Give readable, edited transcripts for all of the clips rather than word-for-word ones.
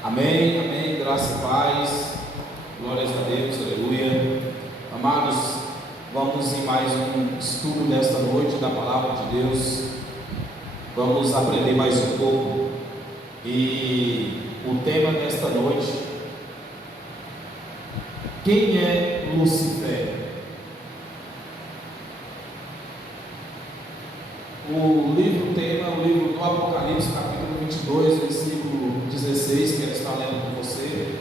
Amém, amém, graça e paz, glórias a Deus, aleluia. Amados, vamos em mais um estudo nesta noite da Palavra de Deus. Vamos aprender mais um pouco. E o tema desta noite: quem é Lucifer? O livro-tema é o livro do Apocalipse, capítulo 22, versículo 16, que ela está lendo com você.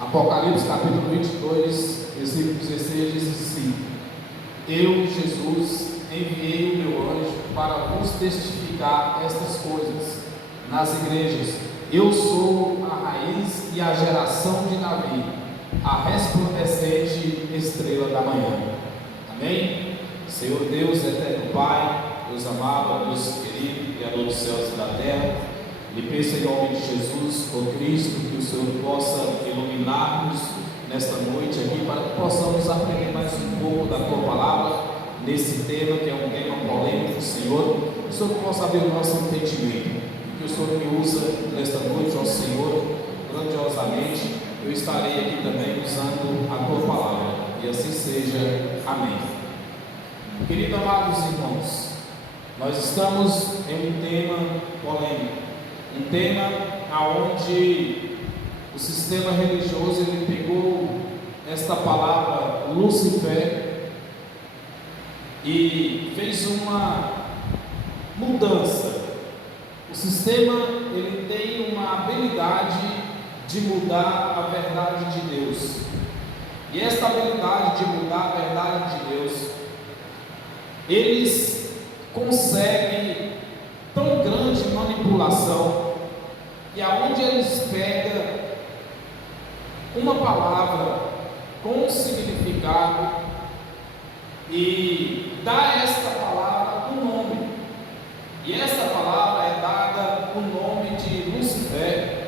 Apocalipse, capítulo 22, versículo 16, diz assim: Eu, Jesus, enviei o meu anjo para vos testificar estas coisas nas igrejas. Eu sou a raiz e a geração de Davi, a resplandecente estrela da manhã. Amém? Senhor Deus, eterno Pai, Deus amado, Deus querido, Criador dos céus e da terra, lhe peço em nome de Jesus, por Cristo, que o Senhor possa iluminar-nos nesta noite aqui, para que possamos aprender mais um pouco da Tua Palavra, nesse tema que é um tema polêmico, Senhor. Que o Senhor possa abrir o nosso entendimento, que o Senhor me usa nesta noite, ó Senhor, grandiosamente. Eu estarei aqui também usando a Tua Palavra, e assim seja. Amém. Queridos amados irmãos, nós estamos em um tema polêmico, um tema onde o sistema religioso ele pegou esta palavra Lucifer e fez uma mudança. O sistema ele tem uma habilidade de mudar a verdade de Deus, e esta habilidade de mudar a verdade de Deus, eles conseguem tão grande manipulação, e aonde eles pegam uma palavra com um significado e dá esta palavra um nome, e esta palavra é dada o nome de Lucifer,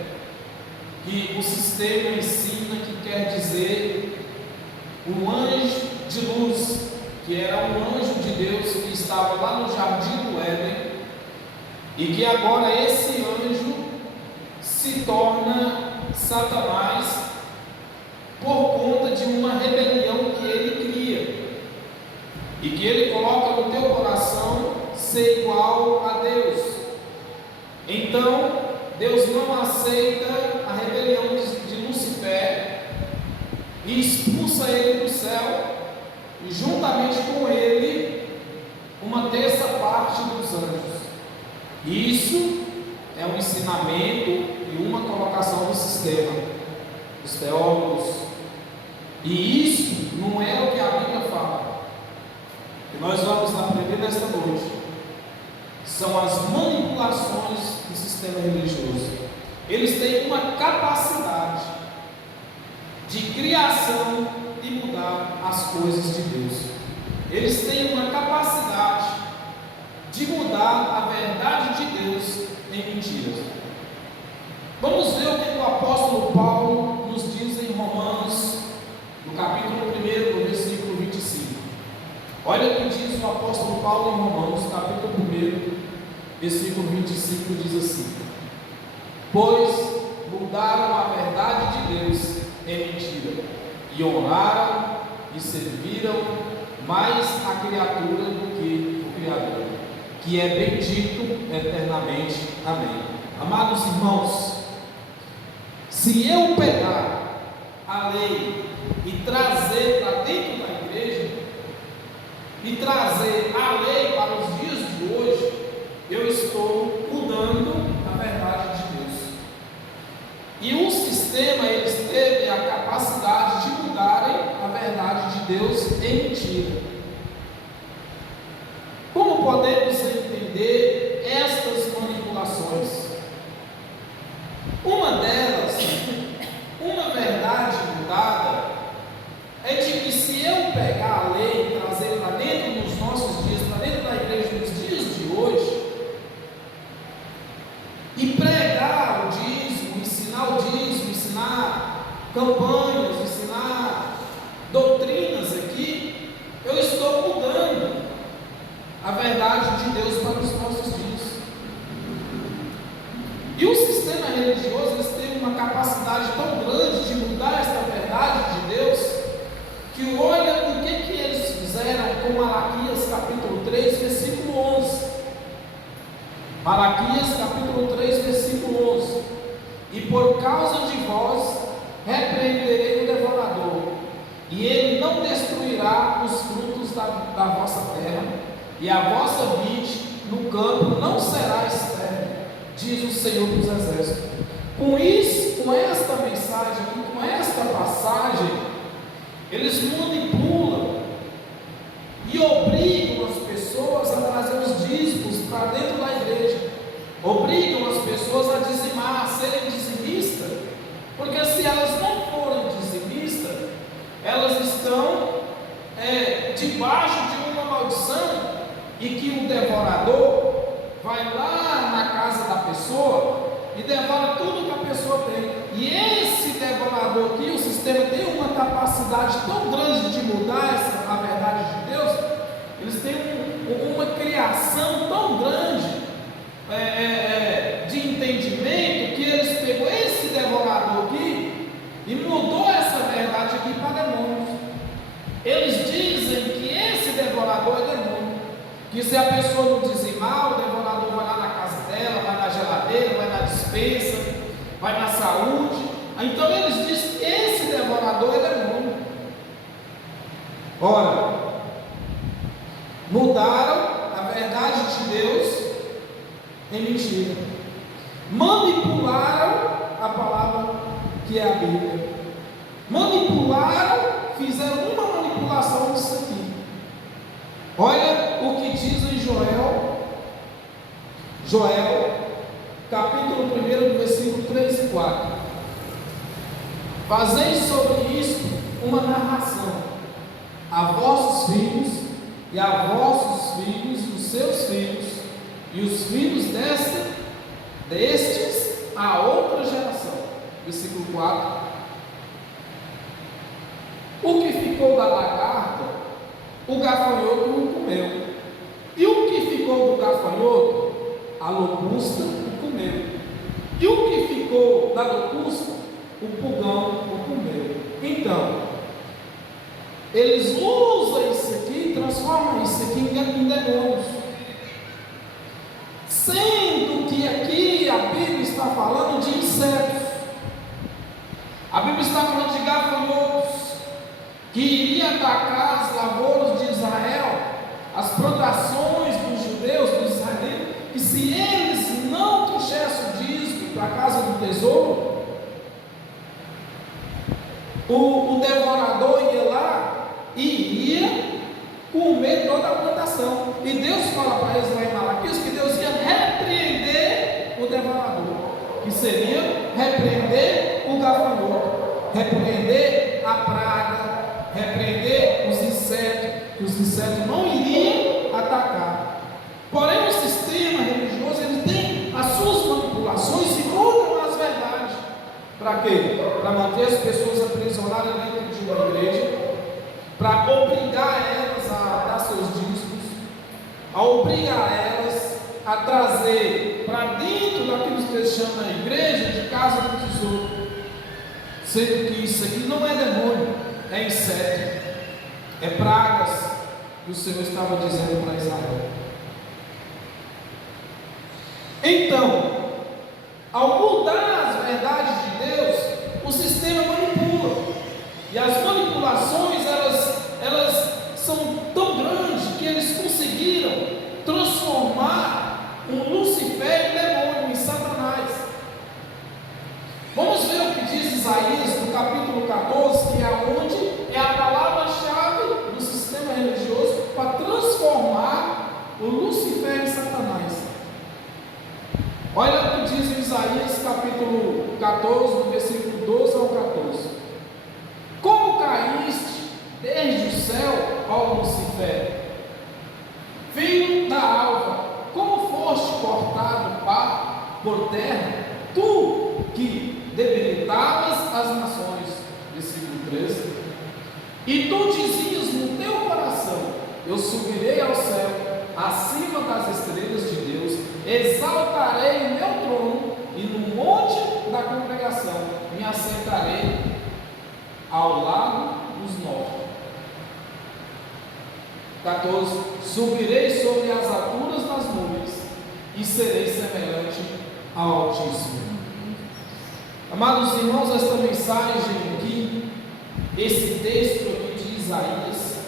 que o sistema ensina que quer dizer um anjo de luz, que era um anjo de Deus que estava lá no jardim do Éden, e que agora esse anjo se torna Satanás por conta de uma rebelião que ele cria, e que ele coloca no teu coração ser igual a Deus. Então Deus não aceita a rebelião de Lucifer e expulsa ele do céu, e juntamente com ele uma terça parte dos anjos. Isso é um ensinamento e uma colocação do sistema, dos teólogos, e isso não é o que a Bíblia fala. O que nós vamos aprender nesta noite são as manipulações do sistema religioso. Eles têm uma capacidade de criação e mudar as coisas de Deus. Eles têm uma capacidade de mudar a verdade de Deus em mentiras. Vamos ver o que o apóstolo Paulo nos diz em Romanos, no capítulo 1, no versículo 25. Olha o que diz o apóstolo Paulo em Romanos, capítulo 1, versículo 25, diz assim: pois mudaram a verdade de Deus em mentira, e honraram e serviram mais a criatura do que o Criador, que é bendito eternamente. Amém. Amados irmãos, se eu pegar a lei e trazer para dentro da igreja, e trazer a lei para os dias de hoje, eu estou mudando a verdade de Deus. E o sistema, eles teve a capacidade de mudarem a verdade de Deus em mentira. Como podemos entender estas manipulações? Uma delas, uma verdade mudada, é de que se eu pegar a lei e trazer para dentro dos nossos dias, para dentro da igreja nos dias de hoje, e pregar o dízimo, ensinar campanhas, ensinar doutrinas aqui, eu estou mudando a verdade de Deus para os nossos dias. capacidade tão grande de mudar esta verdade de Deus, que olha o que eles fizeram com Malaquias capítulo 3, versículo 11. Malaquias capítulo 3, versículo 11. E por causa de vós repreenderei o devorador, e ele não destruirá os frutos da vossa terra, e a vossa vide no campo não será estéril, diz o Senhor dos Exércitos. Com isso, com esta mensagem aqui, com esta passagem, eles manipulam e obrigam as pessoas a trazer os dízimos para dentro da igreja, obrigam as pessoas a dizimar, a serem dizimistas, porque se elas não forem dizimistas, elas estão debaixo de uma maldição, e que o devorador vai lá na casa da pessoa e devora tudo que a pessoa tem. E esse devorador aqui, o sistema tem uma capacidade tão grande de mudar a verdade de Deus, eles têm uma criação tão grande de entendimento, que eles pegou esse devorador aqui e mudou essa verdade aqui para demônios. Eles dizem que esse devorador é demônio, que se a pessoa não dizimar, o devorador vai lá na casa dela, vai na geladeira, vai na despensa, vai na saúde. Então eles dizem que esse devorador é demônio. Ora, mudaram a verdade de Deus em mentira, manipularam a palavra que é a Bíblia, manipularam, fizeram uma manipulação disso aqui. Olha o que diz em Joel, capítulo 1, versículo 3 e 4. Fazei sobre isto uma narração a vossos filhos, e a vossos filhos, os seus filhos, e os filhos destes a outra geração. Versículo 4. O que ficou da lagarta, o gafanhoto o comeu, e o que ficou do gafanhoto, a locusta o comeu, e o que ficou da locusta, o pulgão o comeu. Então, eles usam isso aqui, transformam isso aqui em demônios, sendo que aqui a Bíblia está falando de insetos, a Bíblia está falando de gafanhotos, que iria atacar as lavouras de Israel, as plantações dos judeus, dos israelitas, e se eles não trouxessem o dízimo para a casa do tesouro, o devorador ia lá e iria comer toda a plantação. E Deus fala para eles lá em Malaquias que Deus ia repreender o devorador, que seria repreender o gafanhoto, repreender a praga, repreender os insetos, que os insetos não iriam atacar. Porém, o sistema religioso, ele tem as suas manipulações e mudam as verdades. Para quê? Para manter as pessoas aprisionadas dentro de uma igreja, para obrigar elas a dar seus dízimos, a obrigar elas a trazer para dentro daquilo que eles chamam na igreja de casa do tesouro, sendo que isso aqui não é demônio, é inseto, é pragas, que o Senhor estava dizendo para Israel. Então, ao mudar as verdades de Deus, o sistema manipula, e as manipulações elas são tão grandes que eles conseguiram transformar um Lucifer em demônio, em Satanás. Vamos ver o que diz Isaías no capítulo 14, que é onde é a palavra-chave do sistema religioso para transformar o Lucifer em Satanás. Olha o que diz em Isaías capítulo 14, no versículo 12 ao 14. Como caíste desde o céu, ó Lucifer, filho da alva, como foste cortado por terra, tu que debilitavas as nações. Versículo 13. E tu dizias no teu coração: eu subirei ao céu, acima das estrelas de Deus, exaltarei o meu trono, e no monte da congregação assentarei ao lado dos mortos. 14. Subirei sobre as alturas das nuvens e serei semelhante ao Altíssimo. Amados irmãos, esta mensagem aqui, esse texto aqui de Isaías,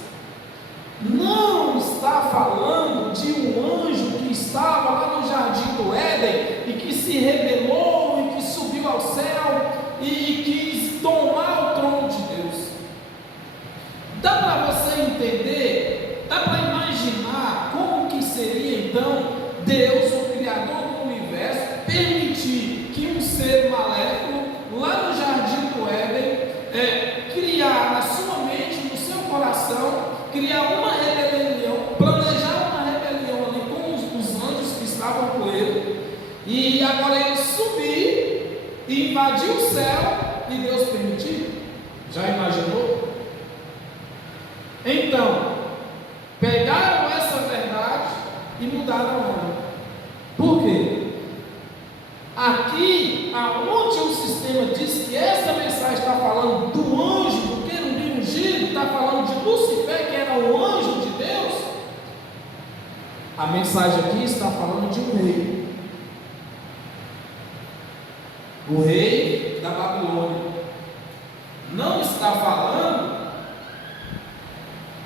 não está falando de um anjo que estava lá no jardim do Éden e que se rebelou e que subiu ao céu e quis tomar o trono de Deus. Dá para você entender, dá para imaginar como que seria então Deus, o Criador do universo, permitir que um ser maléfico lá no jardim do Éden criar na sua mente, no seu coração, criar uma rebelião, planejar uma rebelião ali com os anjos que estavam com ele, e agora ele subir e invadir o céu e Deus permitir? Já imaginou? Então, pegaram essa verdade e mudaram ela. Por quê? Aqui, aonde o sistema diz que essa mensagem está falando do anjo, do querubim ungido, está falando de Lucifer, que era o anjo de Deus, a mensagem aqui está falando de um rei. O rei da Babilônia. Não está falando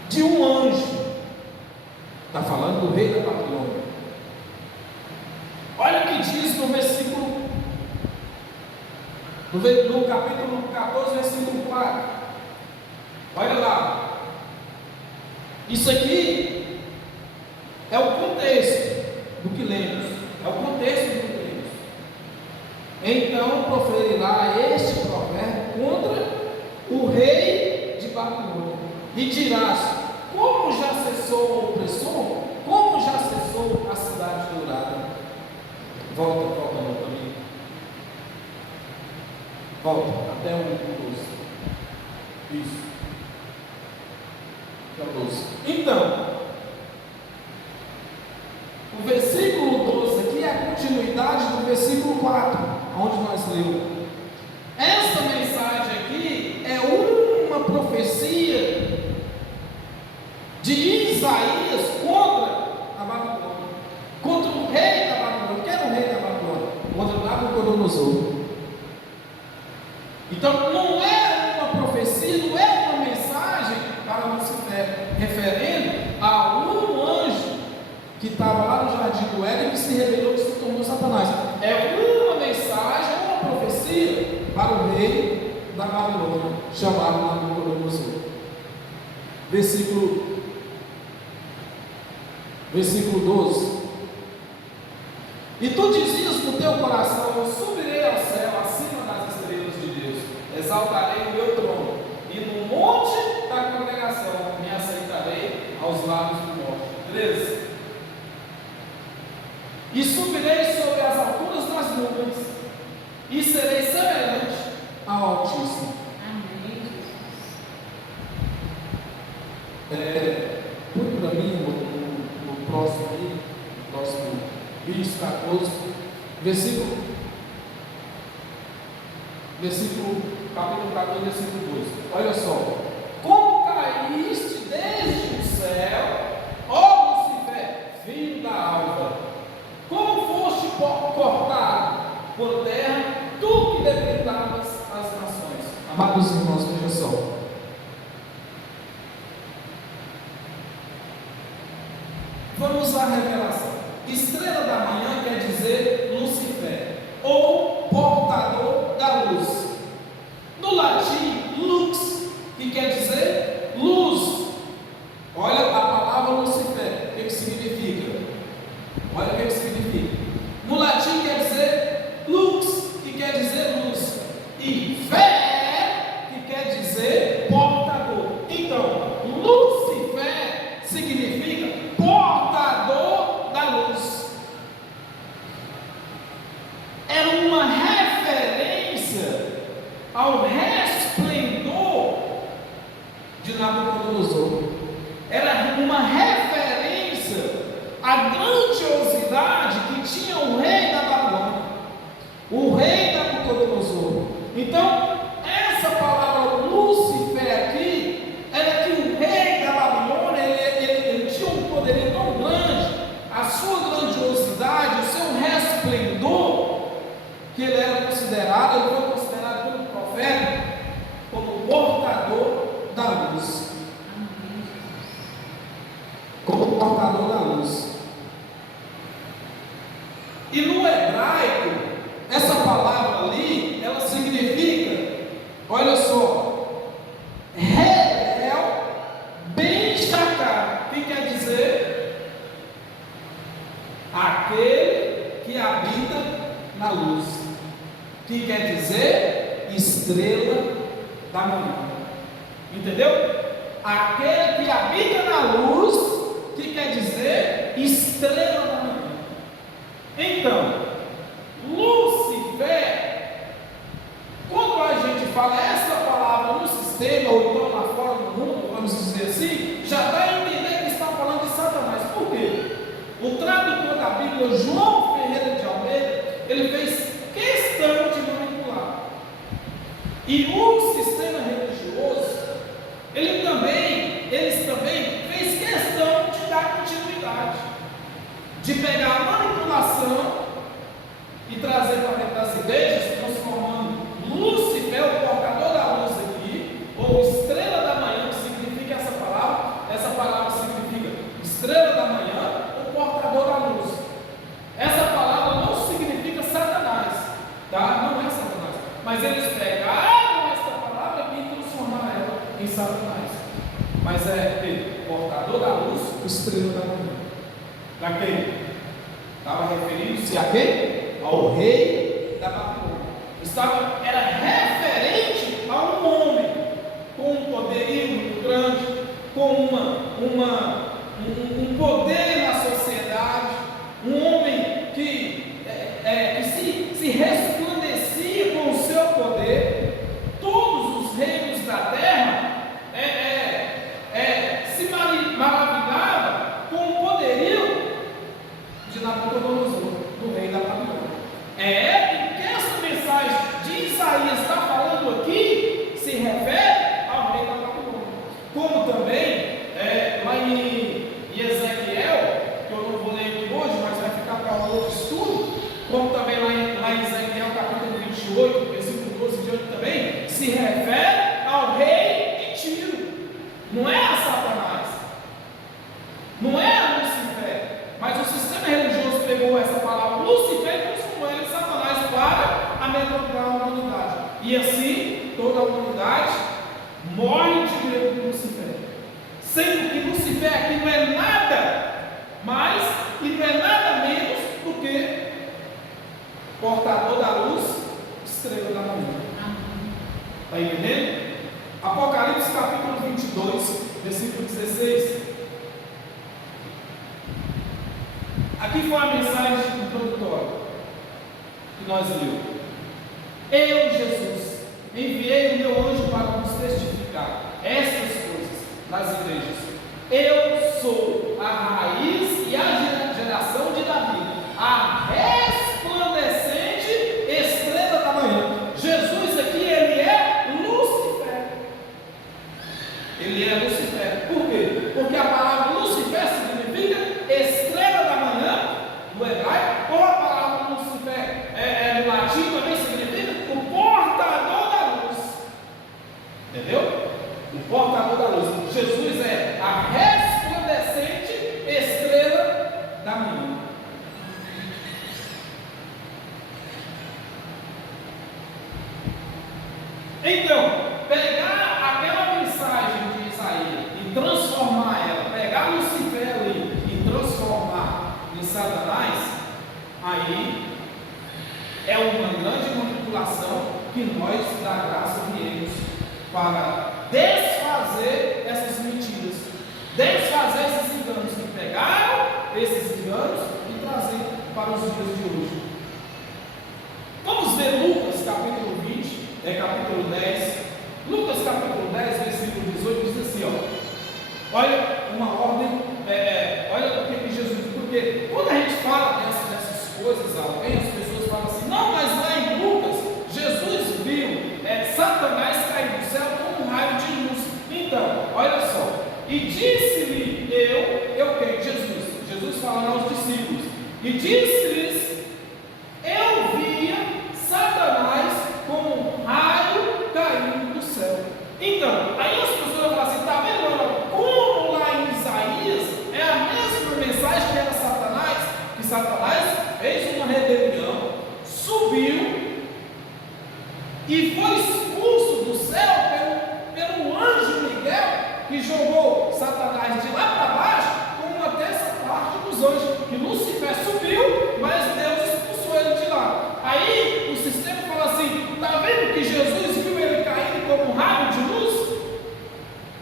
de um anjo, está falando do rei da Babilônia. Olha o que diz no versículo, no capítulo 14, versículo 4. Olha lá. Isso aqui é o contexto do que lemos. É o contexto do que lemos. Então proferirá este provérbio contra o rei de Babilônia e dirás: como já cessou o opressor? Como já cessou a cidade dourada? Volta não para mim. Volta até o 12. Isso. 14. Então, o versículo 12 aqui é a continuidade do versículo 4, onde nós lemos. Essa mensagem aqui é uma profecia de Isaías contra a Babilônia, contra o rei da Babilônia. Quem era o rei da Babilônia? Contra Nabucodonosor. Então não é uma profecia, não é uma mensagem para Lucifer, referendo a um anjo que estava lá no jardim do Éden, que se rebelou e se tornou Satanás. É uma mensagem, uma profecia para o rei da Babilônia, chamado Nabucodonosor. Versículo 12. E tu dizias no teu coração: eu subirei ao céu acima das estrelas de Deus, exaltarei o meu trono, e no monte da congregação me aceitarei aos lados do norte. 13. E subirei sobre as alturas das nuvens, e serei semelhante ao Altíssimo. Amém. Põe para mim no próximo aí, próximo vídeo 14, capítulo 14, versículo 2. Olha só: como caíste desde o céu, ó Lucifer, filho da alva, como foste cortado por terra, tu que debilitavas as nações. Amados irmãos, veja só. Vamos à revelação. Estrela da manhã quer dizer Lucifer, ou portador da luz. No latim, lux, que quer dizer luz. Olha a palavra Lucifer, o que significa? Olha o que significa. No latim quer dizer lux, que quer dizer luz, e fé, que quer dizer portador. Então, Lucifer significa portador da luz. Era uma referência ao resplendor de Nabucodonosor. Era uma referência à grandiosidade que tinha o rei da Babilônia, o rei Nabucodonosor. Então, essa palavra Lúcifer aqui, era que o rei da Babilônia, ele tinha um poderio tão grande, a sua grandiosidade, o seu resplendor, que ele era considerado, ele foi considerado pelo profeta como portador da luz. Como portador da luz. E no hebraico, essa palavra ali, ela significa, olha só, Helel Ben Shakar, que quer dizer aquele que habita na luz, que quer dizer estrela da manhã. Entendeu? Aquele que habita na luz, que quer dizer estrela da manhã. Então, Lúcifer, quando a gente fala essa palavra no sistema, ou então lá fora no mundo, vamos dizer assim, já dá a entender que está falando de Satanás. Por quê? O tradutor da Bíblia, João Ferreira de Almeida, ele fez questão de manipular. E o sistema religioso, eles também fez questão de dar continuidade, de pegar a manipulação e trazer para dentro das igrejas, transformando Lúcifer, o portador da luz aqui, ou estrela da manhã, que significa essa palavra significa estrela da manhã, ou portador da luz. Essa palavra não significa Satanás, tá? Não é Satanás, mas eles pegaram essa palavra e transformaram ela em Satanás. Mas é portador da luz, estrela da manhã. Para quem? Estava referindo-se a quem? Ao rei da Babilônia. Era referente a um homem com um poderio muito grande, com um poder na sociedade, um homem que se resplandecia com o seu poder. Todos os reinos da terra se maravilhavam com o poderio de Nabucodonosor, do rei da Babilônia. Que essa mensagem de Isaías está falando aqui se refere ao rei da Babilônia. Como também lá em Ezequiel, que eu não vou ler aqui hoje, mas vai ficar para outro estudo, como também lá em Ezequiel capítulo 28, versículo 12 de 8 também, se refere ao rei de Tiro. Não é a Satanás, não é a Lúcifer, mas o sistema religioso pegou essa palavra Lúcifer e transformou ela em Satanás para amedrontar a humanidade. E assim, toda a humanidade morre de medo de Lúcifer. Sendo que Lúcifer aqui não é nada mais e não é nada menos do que portador da luz, estrela da manhã. Está entendendo? Apocalipse capítulo 22, versículo 16. Aqui foi a mensagem introdutória que nós lemos. Eu, Jesus, enviei o meu anjo para nos testificar estas coisas nas igrejas. Eu sou a raiz e a geração de Davi, a resplandecente estrela da manhã. Jesus aqui, ele é Lúcifer. Ele é Lúcifer. Por quê? Porque a palavra Lúcifer significa estrela da manhã no hebraico, ou a palavra Lúcifer no latim também significa o portador da luz. Entendeu? O portador da luz. Jesus é a resplandecente estrela da manhã. Então, pegar aquela mensagem de Isaías e transformar ela, pegar Lúcifer ali e transformar em Satanás, aí é uma grande manipulação que nós da graça viemos para desfazer essas mentiras, desfazer esses enganos, que pegaram esses enganos e trazer para os dias de hoje. Vamos ver Lucas capítulo 20, capítulo 10. Lucas capítulo 10, versículo 18 diz assim, olha uma ordem, olha o que Jesus diz, porque quando a gente fala dessas coisas a alguém, as pessoas falam assim, não, mas lá em Lucas, Jesus viu disse-lhe eu quem? Jesus falando aos discípulos, e disse-lhes, eu via Satanás como um raio caindo do céu. Então, aí as pessoas falam assim, está vendo como lá em Isaías é a mesma mensagem que era Satanás, que Satanás fez uma rebelião, subiu e foi expulso do céu pelo anjo Miguel, que jogou Satanás de lá para baixo, com uma terça parte dos anjos, que Lúcifer subiu, mas Deus expulsou ele de lá. Aí o sistema fala assim, está vendo que Jesus viu ele caindo como um raio de luz?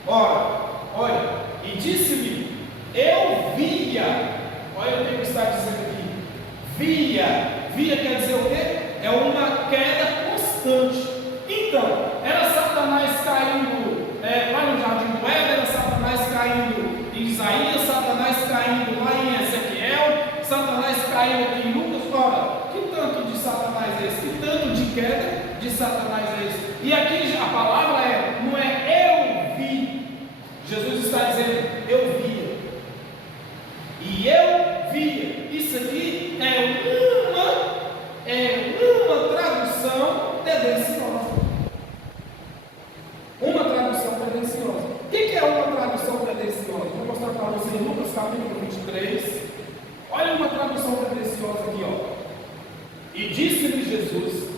Ora, olha, e disse-lhe, eu via, olha o que está dizendo aqui, via quer dizer o quê? É uma queda constante. Então, era Satanás caindo lá no Jardim do Éden, era Satanás caindo em Isaías, Satanás caindo lá em Ezequiel, Satanás caindo aqui em Lucas. Ora, que tanto de Satanás é esse? Que tanto de queda de Satanás é esse? E aqui a palavra não é eu vi. Jesus está dizendo, eu via. E eu via. Isso aqui é uma tradução tendenciosa. Uma tradução tendenciosa. O que é uma tradução tendenciosa? Vou mostrar para vocês em Lucas capítulo 23. Olha uma tradução tendenciosa aqui, ó. E disse-lhe Jesus,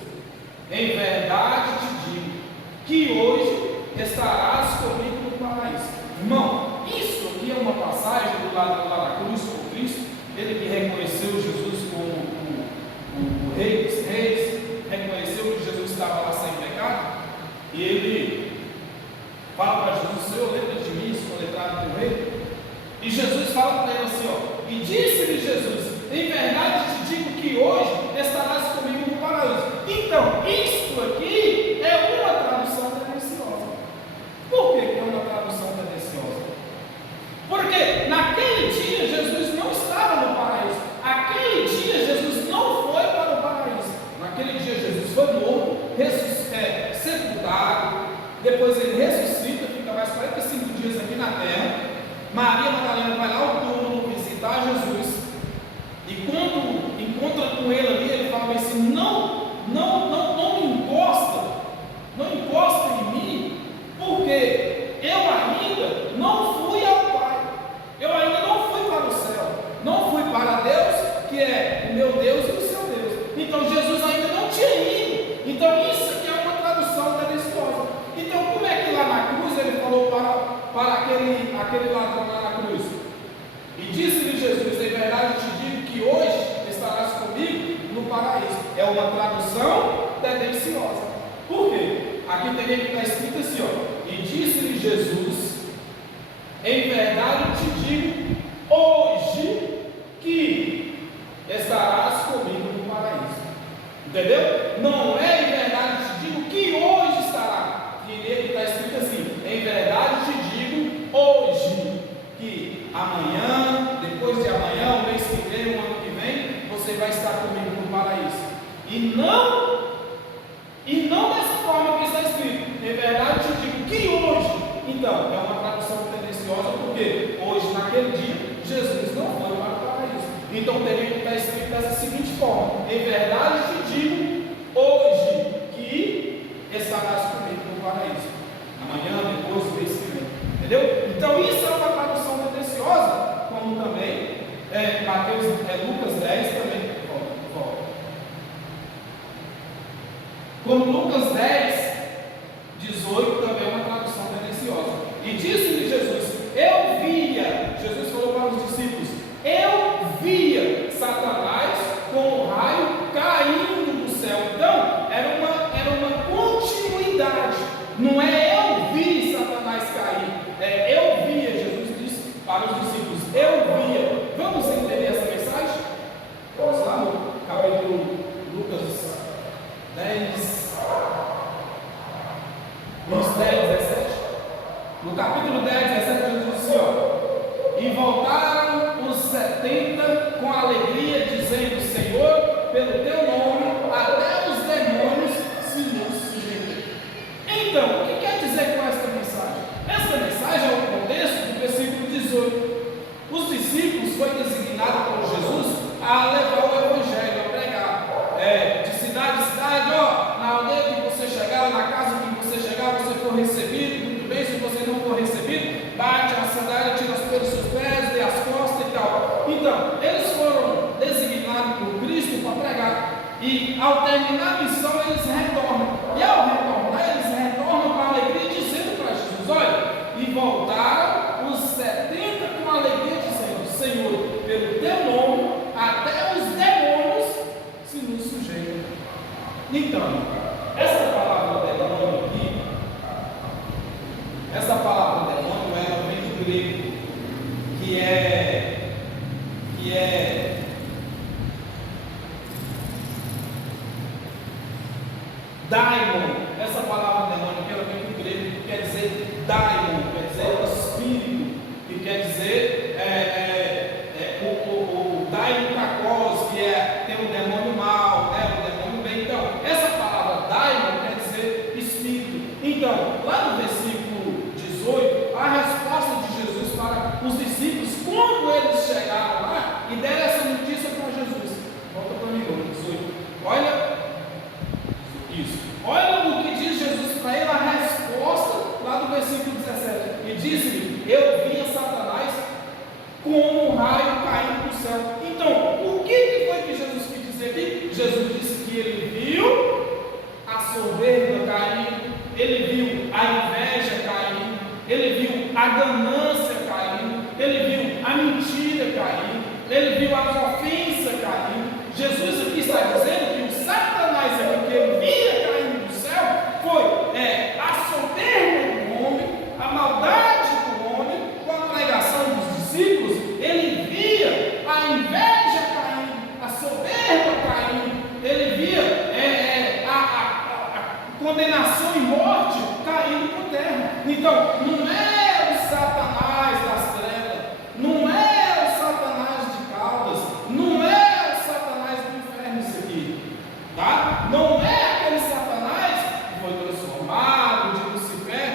em verdade te digo, que hoje estarás comigo no paraíso. Irmão, isso aqui é uma passagem do lado lá da cruz por Cristo, ele que reconheceu Jesus como o Rei dos Reis, reconheceu que Jesus estava lá sem pecado, e ele fala para Jesus, Senhor, lembra de mim, sou letrado do Rei? E Jesus fala para ele assim, ó, e disse-lhe Jesus, em verdade te digo que hoje estarás comigo no paraíso. Então, isto aqui é uma tradução tendenciosa. Por que é uma tradução tendenciosa? Porque naquele dia Jesus não estava no paraíso. Aquele dia Jesus não foi para o paraíso. Naquele dia Jesus foi morto, sepultado, depois ele ressuscita, fica mais 45 dias aqui na terra. Maria Madalena vai lá ao túmulo visitar Jesus, e quando encontra com ele ali, ele fala assim, não me encosta em mim, porque eu ainda não fui ao Pai, eu ainda não fui para o céu, não fui para Deus, que é o meu Deus e o seu Deus. Então Jesus ainda não tinha ido. Então isso aqui é uma tradução tendenciosa. Então como é que lá na cruz ele falou para aquele ladrão lá na cruz? E disse-lhe Jesus, em verdade te digo que hoje estarás comigo no paraíso. É uma tradução tendenciosa. Por quê? Aqui teria que estar escrito assim, ó. E disse-lhe Jesus, em verdade te digo, hoje que estarás comigo no paraíso. Entendeu? Não é em verdade te digo que hoje estará. Teria que estar escrito assim, em verdade te digo, hoje que amanhã, depois de amanhã, o mês que vem, o ano que vem, você vai estar comigo no paraíso. E não dessa forma que está escrito. Em verdade te digo que hoje. Então, é uma tradução tendenciosa, porque hoje, naquele dia, Jesus não foi para o paraíso. Então teria que estar escrito dessa seguinte forma: em verdade te digo hoje que estarás comigo no paraíso. Amanhã, depois, o mês que vem. Entendeu? Então isso é uma tradução tendenciosa, como também Lucas 10 também. Como Lucas 10, 18 também é uma tradução tendenciosa. E disse-lhe Jesus, eu via, Jesus falou para os discípulos, eu via Satanás com o raio caindo do céu. Então, era uma continuidade. Não é eu vi Satanás cair, é eu via. Jesus disse para os discípulos, eu via. Vamos entender essa mensagem? Vamos lá no capítulo Lucas 10, bate a sandália, tira as pelos seus pés, dê as costas e tal. Então, eles foram designados por Cristo para pregar. E ao terminar a missão, eles retornam. E ao retornar, eles retornam com alegria, dizendo para Jesus: olha, e voltaram os 70 com alegria, dizendo: Senhor, pelo teu nome, até os demônios se nos sujeitam. Então, essa palavra demônio aqui, essa palavra demônio, ela vem do grego, que é daimon. Essa palavra demônio, ela vem do grego, que quer dizer daimon, quer dizer espírito, que quer dizer o daimon kakos, que tem o demônio mal, né, o demônio bem. Então, essa palavra daimon quer dizer espírito. Então, lá no versículo 18, a resposta de Jesus para os discípulos, quando eles chegaram lá e deram essa notícia para Jesus. Volta para mim, 18. Olha isso. Olha o que diz Jesus para ele, a resposta lá do versículo 17. E disse-lhe: eu vi Satanás como um raio caindo do céu. Então, o que foi que Jesus quis dizer aqui? Jesus disse que ele viu a soberba caindo, ele viu a inveja caindo, ele viu a ganância caindo, ele viu a mentira caindo, ele viu as ofensas caindo. Jesus aqui está dizendo que o Satanás aqui que ele via caindo do céu foi a soberba do homem, a maldade do homem. Com a pregação dos discípulos, ele via a inveja caindo, a soberba caindo, ele via a condenação e morte caindo por terra. Então, não é o Satanás das trevas, não é o Satanás de Caldas, não é o Satanás do inferno isso aqui, tá? Não é aquele Satanás que foi transformado de Lucifer,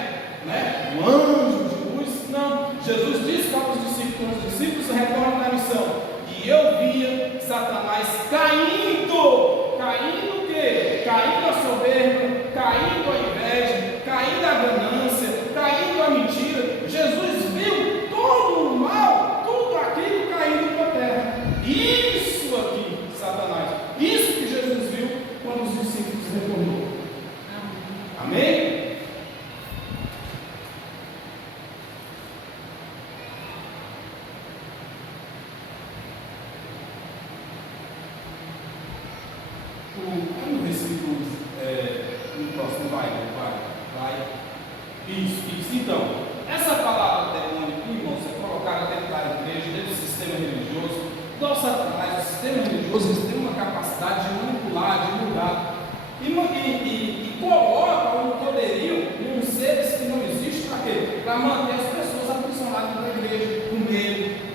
né? Um anjo de luz. Não. Jesus disse para os discípulos retornam da missão. E eu via Satanás caindo o quê? Caindo a soberba, caindo a inveja, caindo a ganância, caindo a mentira. Jesus viu todo o mal, tudo aquilo caindo por terra. Isso aqui, Satanás, isso que Jesus viu quando os discípulos retornou. Amém? No versículo, no próximo, vai. Isso. Então, essa palavra demônio, irmãos, é colocada dentro da igreja, dentro do sistema religioso. Então, Satanás, o sistema religioso, eles têm uma capacidade de manipular, de mudar, e coloca um poderio em uns seres que não existem. Para quê? Para manter as pessoas aprisionadas na igreja, com medo.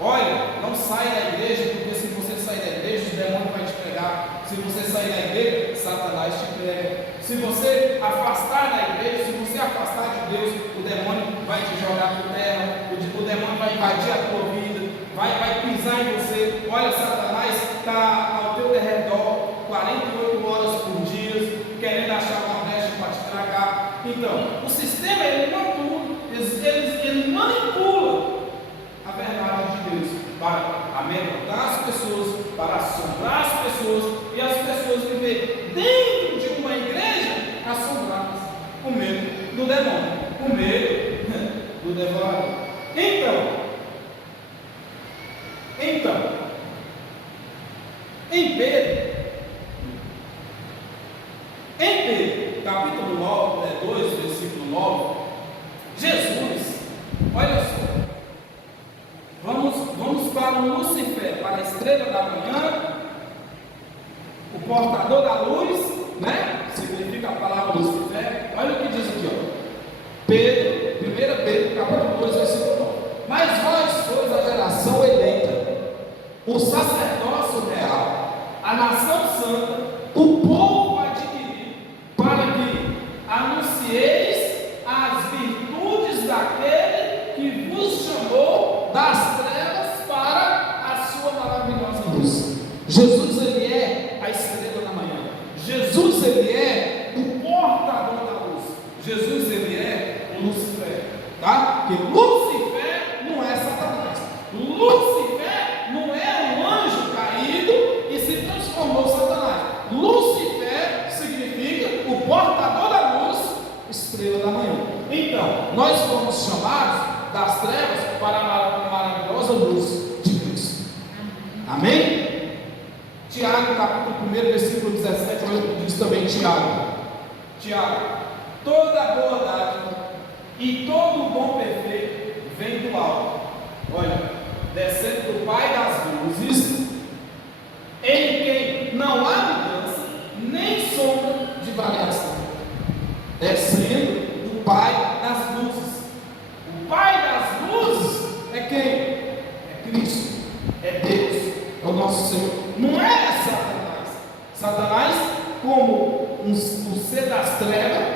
Olha, não sai da igreja, porque se você sair da igreja, o demônio vai te pegar. Se você sair da igreja, Satanás te pega. Se você afastar da igreja, se você afastar de Deus, o demônio vai te jogar por terra, o demônio vai invadir a tua vida, vai pisar em você. Olha, Satanás está ao teu derredor 48 horas por dia, querendo achar uma brecha para te tragar. Então, o sistema ele manipula a verdade de Deus para amedrontar as pessoas, para assombrar as pessoas, e as pessoas viver dentro de uma igreja assombradas, com medo do demônio, com medo do devorador. Então, em Pedro, capítulo 9, 2, versículo 9, Jesus, olha só, vamos para o Lucifer, para a estrela da manhã, o portador da luz, né? Significa a palavra Lucifer. Olha o que diz aqui, ó. Pedro, 1 Pedro, capítulo 2, versículo 9. Mas vós sois a geração eleita, o sacerdócio real, a nação santa, o povo adquirido, para que anuncieis as virtudes daquele que vos chamou das trevas para a sua maravilhosa luz. Jesus, ele é a estrela da manhã. Jesus, ele é o portador da luz. Jesus, ele é o Lucifer. tá? Porque Lúcifer não é Satanás. Lúcifer não é um anjo caído e se transformou em Satanás. Lúcifer significa o portador da luz, estrela da manhã. Então, nós fomos chamados das trevas para a maravilhosa luz de Cristo. Amém? Tiago, capítulo 1, versículo 17, diz também Tiago, toda boa dádiva e todo dom perfeito vem do alto, olha, descendo do Pai das luzes, em quem não há mudança, nem sombra de variação, descendo do Pai das luzes. O Pai das luzes é quem? É Cristo, é Deus, é o nosso Senhor. Não é Satanás. Satanás, como o ser das trevas,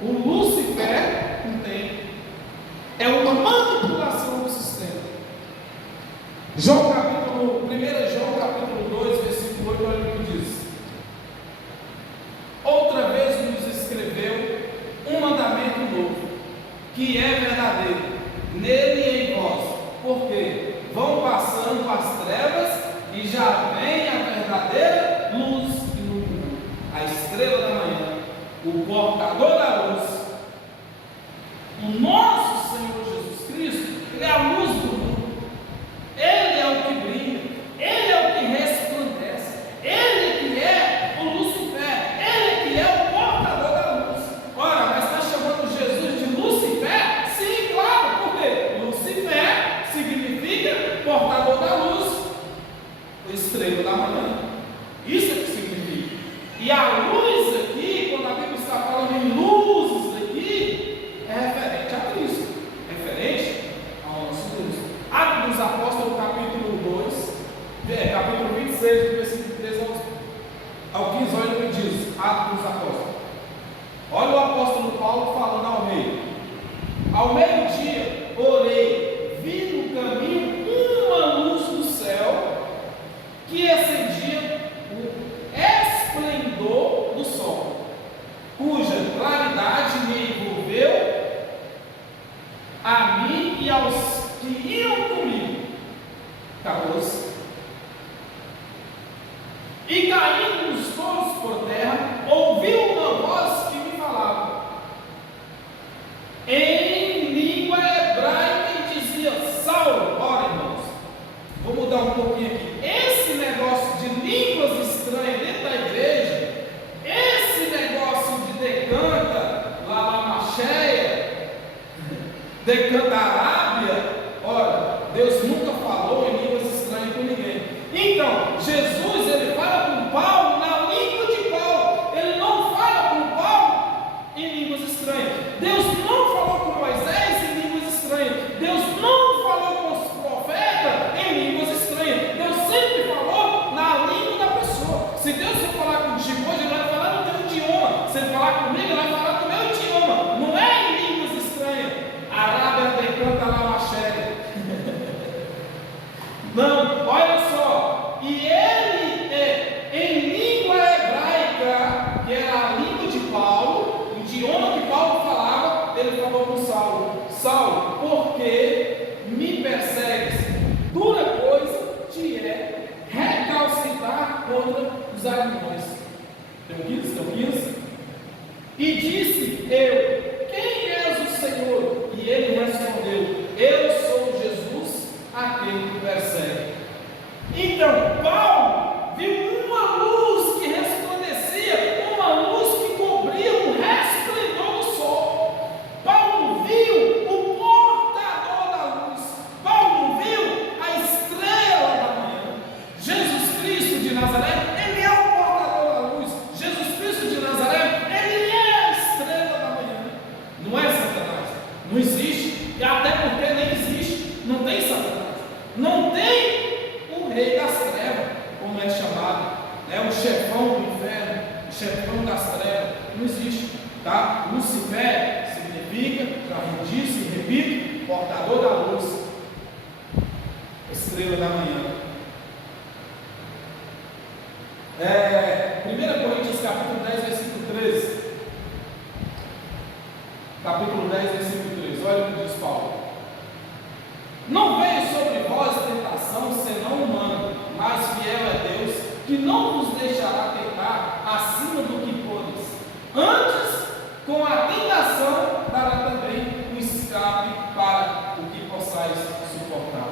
o Lúcifer não tem. É uma manipulação do sistema. 1 João capítulo 2, versículo 8, olha o que diz. Outra vez nos escreveu um mandamento novo, que é verdadeiro, nele e em vós, porque vão passando as trevas e já vem a verdadeira luz iluminando, a estrela da manhã, o portador da luz, o nosso Senhor Jesus Cristo. Ele é a luz do mundo, Ele é o que brilha, Ele é o que resplandece, Ele que é o Lúcifer, Ele que é o portador da luz. Ora, mas está chamando Jesus de Lúcifer? Sim, claro, porque Lúcifer significa portador da luz, estrela da manhã. Isso é que significa. E a luz aqui, quando a Bíblia está falando em luzes aqui, é referente a Cristo, referente ao nosso Deus. Atos dos Apóstolos, capítulo 2, capítulo 26, do versículo 13 ao 15, olha o que diz Atos dos Apóstolos. Olha o apóstolo Paulo falando ao rei: ao meio-dia orei, vi no caminho uma luz do céu que acendia o esplendor do sol, cuja claridade me envolveu a mim e aos que iam comigo. 14. E caímos todos por terra, ouvi uma voz que me falava em língua hebraica e dizia: Saulo, ora irmãos, vou mudar um pouquinho aqui. Esse negócio de línguas estranhas dentro da igreja, esse negócio de decanta, lamacheia, decanta Arábia, ora, Deus nunca falou em línguas estranhas com ninguém. Então, Jesus, ele fala com Paulo na língua de Paulo, ele não fala com Paulo em línguas estranhas. Deus não falou com Moisés em línguas estranhas. Deus não falou com os profetas em línguas estranhas. Deus sempre falou na língua da pessoa. Se Deus for falar contigo hoje, ele vai falar no teu idioma. Se ele falar comigo, ele vai falar no meu idioma. Não é em línguas estranhas. Arábia decanta lamacheia. Não, olha só. E ele em língua hebraica, que era a língua de Paulo, o idioma que Paulo falava, ele falou com Saulo: Saulo, por que me persegues? Dura coisa te é recalcitrar contra os aguilhões. Tem 15? E disse eu: quem és o Senhor? E ele respondeu: eu sou Jesus, a quem tu persegue. Então Paulo viu uma luz que resplandecia, uma luz que cobria o resplendor do sol. Paulo viu o portador da luz. Paulo viu a estrela da manhã. Jesus Cristo de Nazaré, ele é o portador da luz. Jesus Cristo de Nazaré, ele é a estrela da manhã. Não é Satanás. Não existe, e até porque nem existe, não tem Satanás. Não tem o rei das trevas, como é chamado, né? O chefão do inferno, o chefão das trevas, não existe, tá? Lúcifer significa, já disse e repito, portador da luz, estrela da manhã. 1 Coríntios capítulo 10, versículo 13. Capítulo 10, versículo 13. 16, olha o que diz Paulo. Não veio sobre vós tentação senão humana, mas fiel é Deus, que não vos deixará tentar acima do que podes. Antes, com a tentação, dará também um escape para o que possais suportar.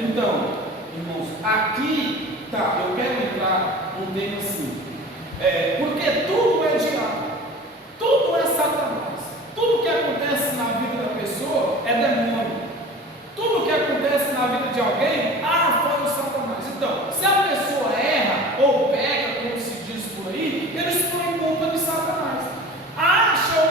Então, irmãos, aqui eu quero entrar num tema assim, porque tudo é diabo, tudo é Satanás, tudo que acontece na vida da pessoa é demônio, tudo que acontece na vida de alguém, foi o Satanás. Então, se a pessoa erra ou peca, como se diz por aí, eles põem culpa de Satanás, acham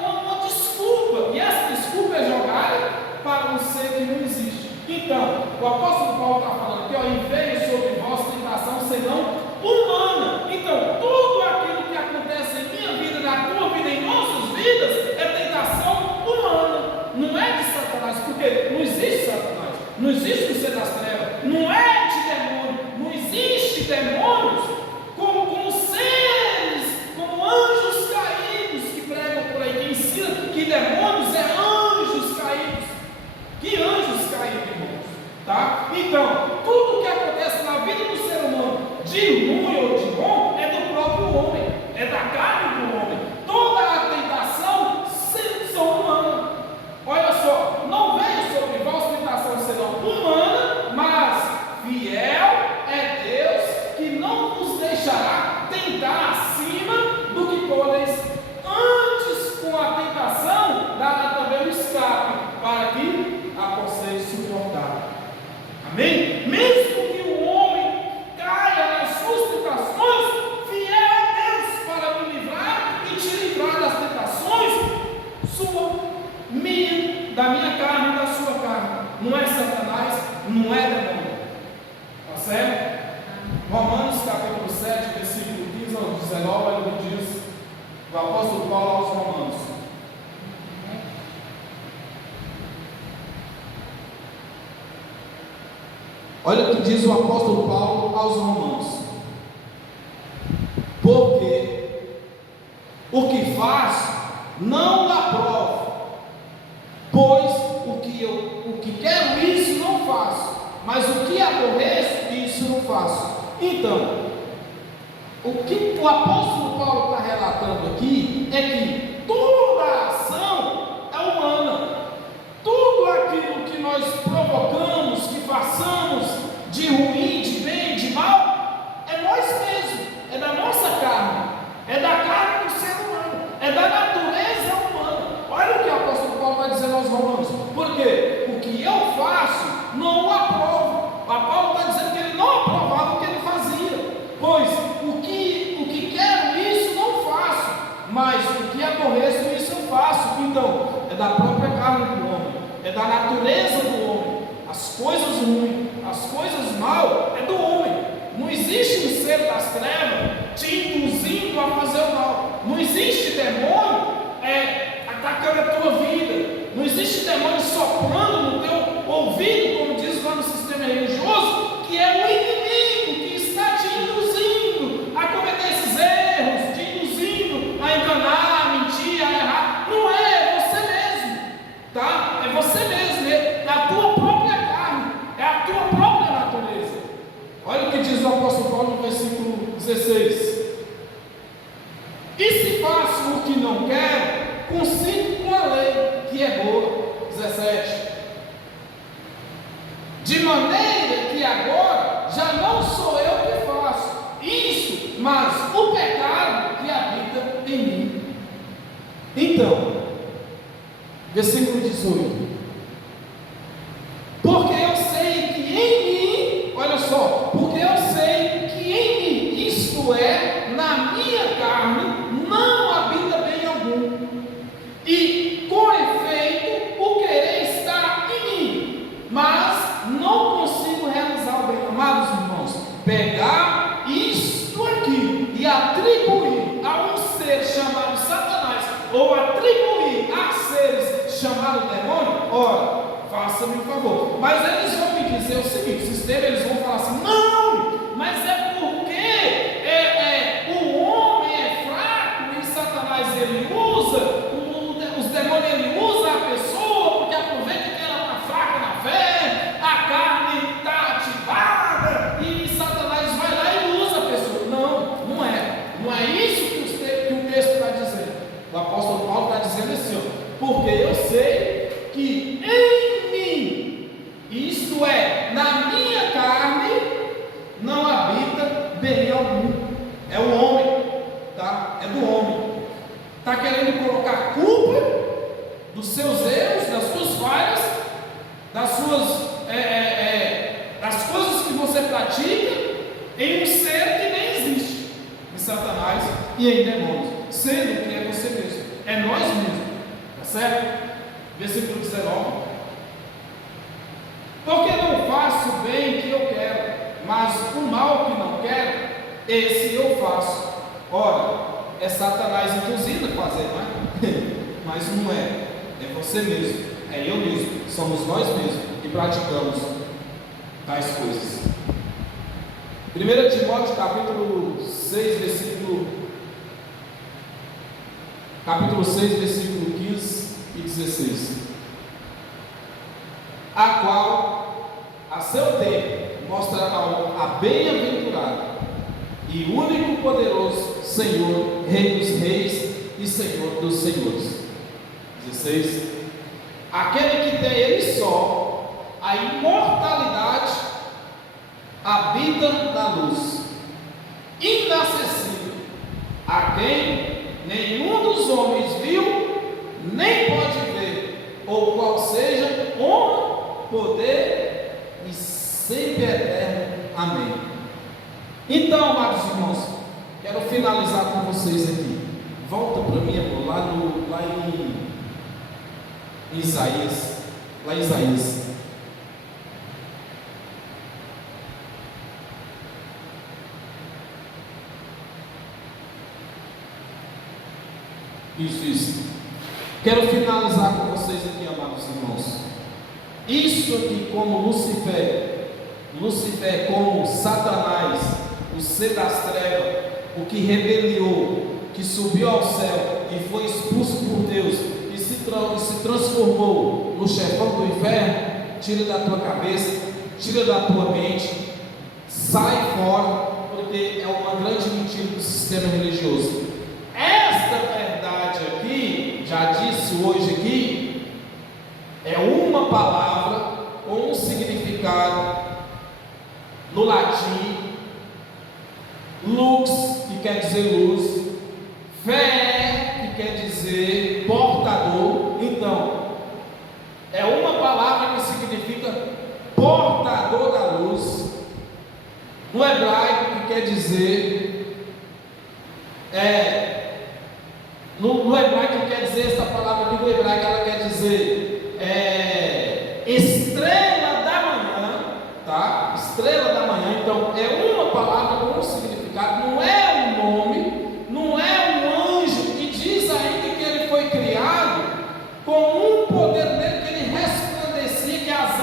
uma desculpa, e essa desculpa é jogada para um ser que não existe. Então, o apóstolo Paulo está falando que e veio sobre vós tentação senão humana. Então, tudo aquilo que acontece em minha vida, na tua vida, em nossas vidas, é tentação humana, não é de Satanás, porque não existe Satanás, não existe o ser das trevas, não é de demônio, não existe demônios como seres, como anjos caídos que pregam por aí, que ensinam que demônios é anjos caídos. Que anjos caídos, irmãos, tá? Então, tudo que acontece na vida do ser humano, de ruim ou de bom, é do próprio homem, é da carne do homem. Toda a tentação são humanas. Olha só, não veio sobre vós tentação senão humana, mas fiel é Deus, que não vos deixará tentar acima do que podeis. Antes, com a tentação, dará também o escape, para que a possais suportar. Amém? Mesmo que o homem caia nas suas tentações, fiel é Deus para me livrar e te livrar das tentações, da minha carne e da sua carne. Não é Satanás, não é demônio. Tá certo? Romanos capítulo 7, versículo 15 ao 19, olha o que diz o apóstolo Paulo aos Romanos. Olha o que diz o apóstolo Paulo aos Romanos: porque o que faço não dá prova, pois o que quero isso não faço, mas o que aborreço isso não faço. Então, o que o apóstolo Paulo está relatando aqui é que toda a ação é humana. Tudo aquilo que nós provocamos, que façamos de ruim, de bem, de mal, é nós mesmos, é da nossa carne, é da carne do ser humano, é da natureza humana. Olha o que o apóstolo Paulo vai dizer aos Romanos: porque o que eu faço não o aprovo. O Paulo está dizendo que ele não aprovava o que ele fazia, pois o que quero isso não faço, mas o que aborreço isso eu faço. Então, é da própria carne do homem, é da natureza do homem. As coisas ruins, as coisas mal, é do homem. Não existe um ser das trevas te induzindo a fazer o mal. Não existe demônio atacando a tua vida. Não existe demônio soprando no teu ouvido, como diz lá no sistema religioso, que é o inimigo que está te induzindo a cometer esses erros, te induzindo a enganar, a mentir, a errar. Não é você mesmo, tá? É você mesmo, é a tua própria carne, é a tua própria natureza. Olha o que diz o apóstolo Paulo no versículo 16: e se faço o que não quero, consinto com a lei, que é boa. 17: de maneira que agora já não sou eu que faço isso, mas o pecado que habita em mim. Então, versículo 18: porque eu sei que em mim, olha só, porque eu sei que em mim, isto é, na minha carne, não habita bem algum, e com efeito o querer está em mim, mas não consigo realizar o bem. Amados irmãos, pegar isto aqui e atribuir a um ser chamado Satanás, ou atribuir a seres chamados demônio, ora, faça-me um favor. Mas eles vão me dizer o seguinte: sistema, eles vão falar assim: não, mas é porque na minha carne não habita bem algum. É o homem, tá? É do homem. Está querendo colocar culpa dos seus erros, das suas falhas, das suas das coisas que você pratica em um ser que nem existe, em Satanás e em demônios, sendo que é você mesmo, é nós mesmos, tá certo? Versículo 19: porque não faço o bem que eu quero, mas o mal que não quero, esse eu faço. Ora, é Satanás induzindo a fazer, não é? Mas não é, é você mesmo, é eu mesmo, somos nós mesmos que praticamos tais coisas. 1 Timóteo capítulo 6, versículo 15 e 16: a qual a seu tempo mostrará a bem-aventurada e único poderoso Senhor, Rei dos reis e Senhor dos senhores. 16: aquele que tem ele só a imortalidade, habita na luz, inacessível, a quem nenhum dos homens viu, nem pode ver, ou qual seja honra, poder e sempre eterno. Amém. Então, amados irmãos, quero finalizar com vocês aqui. Volta para mim, amor, lá em Isaías. Lá em Isaías. Isso. Quero finalizar com vocês aqui, amados irmãos. Isso aqui, como Lúcifer como Satanás, o ser das trevas, o que rebeliou, que subiu ao céu e foi expulso por Deus e se transformou no chefão do inferno, tira da tua cabeça, tira da tua mente, sai fora, porque é uma grande mentira do sistema religioso. Esta verdade aqui, já disse hoje aqui, é uma palavra com um significado no latim: lux, que quer dizer luz, fé, que quer dizer portador. Então, é uma palavra que significa portador da luz. No hebraico, que quer dizer no hebraico quer dizer, essa palavra aqui no hebraico, ela quer dizer estrela da manhã, tá? Estrela da manhã. Então é uma palavra com um significado, não é um nome, não é um anjo, que diz ainda que ele foi criado com um poder dele, que ele resplandecia, que as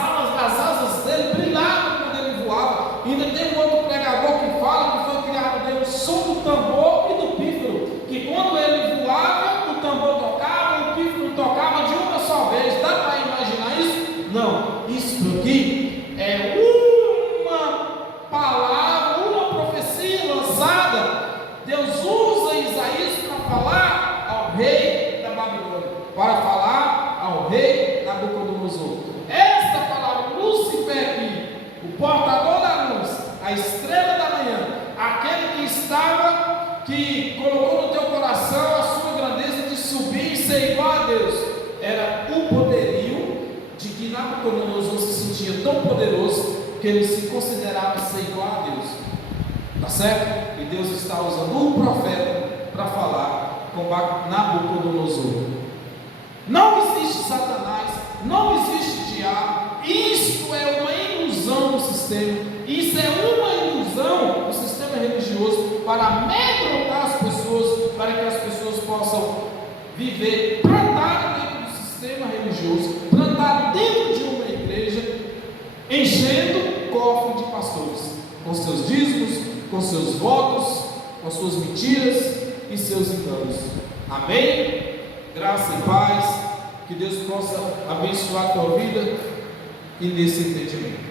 asas dele brilhavam quando ele voava. Ainda tem um outro pregador que fala que foi criado dele o som do tambor e do pífaro, que quando ele voava, o tambor tocava, o pífaro tocava de uma só vez. Dá para imaginar isso? Não, isso aqui é uma palavra, uma profecia lançada. Deus usa Isaías para falar ao rei da Babilônia, para falar ao rei Nabucodonosor. Esta palavra, Lúcifer aqui, o portador da luz, a estrela da manhã, aquele que colocou no teu coração a sua grandeza de subir e ser igual a Deus, era o poderio de que Nabucodonosor se sentia tão poderoso que ele se considerava ser igual a Deus, tá certo? E Deus está usando um profeta para falar com Nabucodonosor. Não existe Satanás, não existe diabo. Isso é uma ilusão do sistema. Isso é uma ilusão do sistema religioso para amedrontar as pessoas, para que as pessoas possam viver plantado dentro do sistema religioso, plantado dentro de uma igreja, enchendo o cofre de pastores, com seus dízimos, com seus votos, com suas mentiras e seus enganos. Amém? Graça e paz, que Deus possa abençoar a tua vida e nesse entendimento.